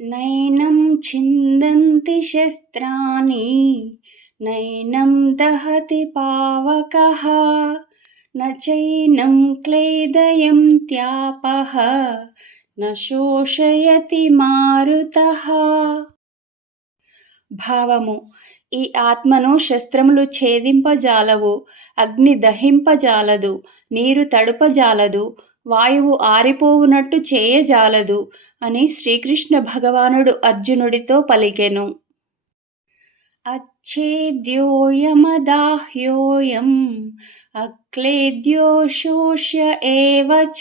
నైనం ఛిందంతి శస్త్రాణి నైనం దహతి పావకః నచైనం క్లేదయంత్యాపః న శోషయతి మారుతః. భావము: ఈ ఆత్మను శస్త్రములు ఛేదింపజాలవు, అగ్ని దహింపజాలదు, నీరు తడుపజాలదు, వాయువు ఆరిపోవునట్టు చేయజాలదు అని శ్రీకృష్ణ భగవానుడు అర్జునుడితో పలికెను. అచ్ఛేద్యోయమదాహ్యోయం అక్లేద్యో శోష్య ఏవ చ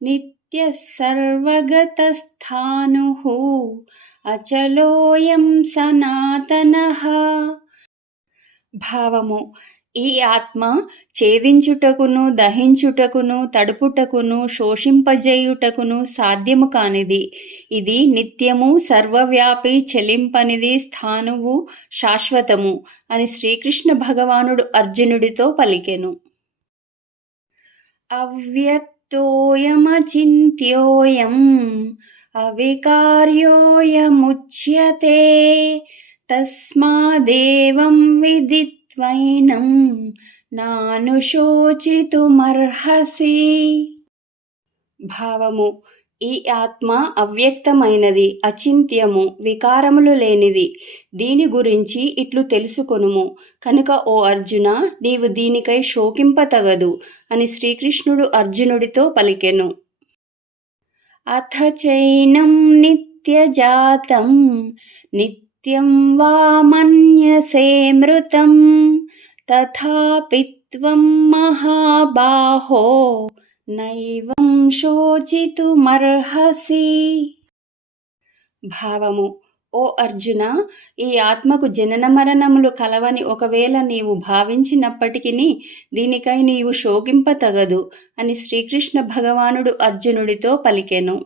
నిత్యః సర్వగతస్థాణుః అచలోయం సనాతనః. భావము: ఈ ఆత్మ ఛేదించుటకును, దహించుటకును, తడుపుటకును, శోషింపజేయుటకును సాధ్యము కానిది. ఇది నిత్యము, సర్వవ్యాపి, చెలింపనిది, స్థాణువు, శాశ్వతము అని శ్రీకృష్ణ భగవానుడు అర్జునుడితో పలికెను. అవ్యక్తోయమచింత్యోయం అవికార్యోయముచ్యతే తస్మాదేవం విదిత్వైనం నానుశోచితుమర్హసి. భావము: ఈ ఆత్మ అవ్యక్తమైనది, అచింత్యము, వికారములు లేనిది. దీని గురించి ఇట్లు తెలుసుకొనుము. కనుక ఓ అర్జున, నీవు దీనికై శోకింపతగదు అని శ్రీకృష్ణుడు అర్జునుడితో పలికెను. అథ చైనం నిత్యజాతం నిత్యం వా మన్యసే మృతం తథాపి త్వం మహాబాహో నైవం శోచితుమర్హసి. భావము: ఓ అర్జున, ఈ ఆత్మకు జనన మరణములు కలవని ఒకవేళ నీవు భావించినప్పటికీ దీనికై నీవు శోకింపతగదు అని శ్రీకృష్ణ భగవానుడు అర్జునుడితో పలికెను.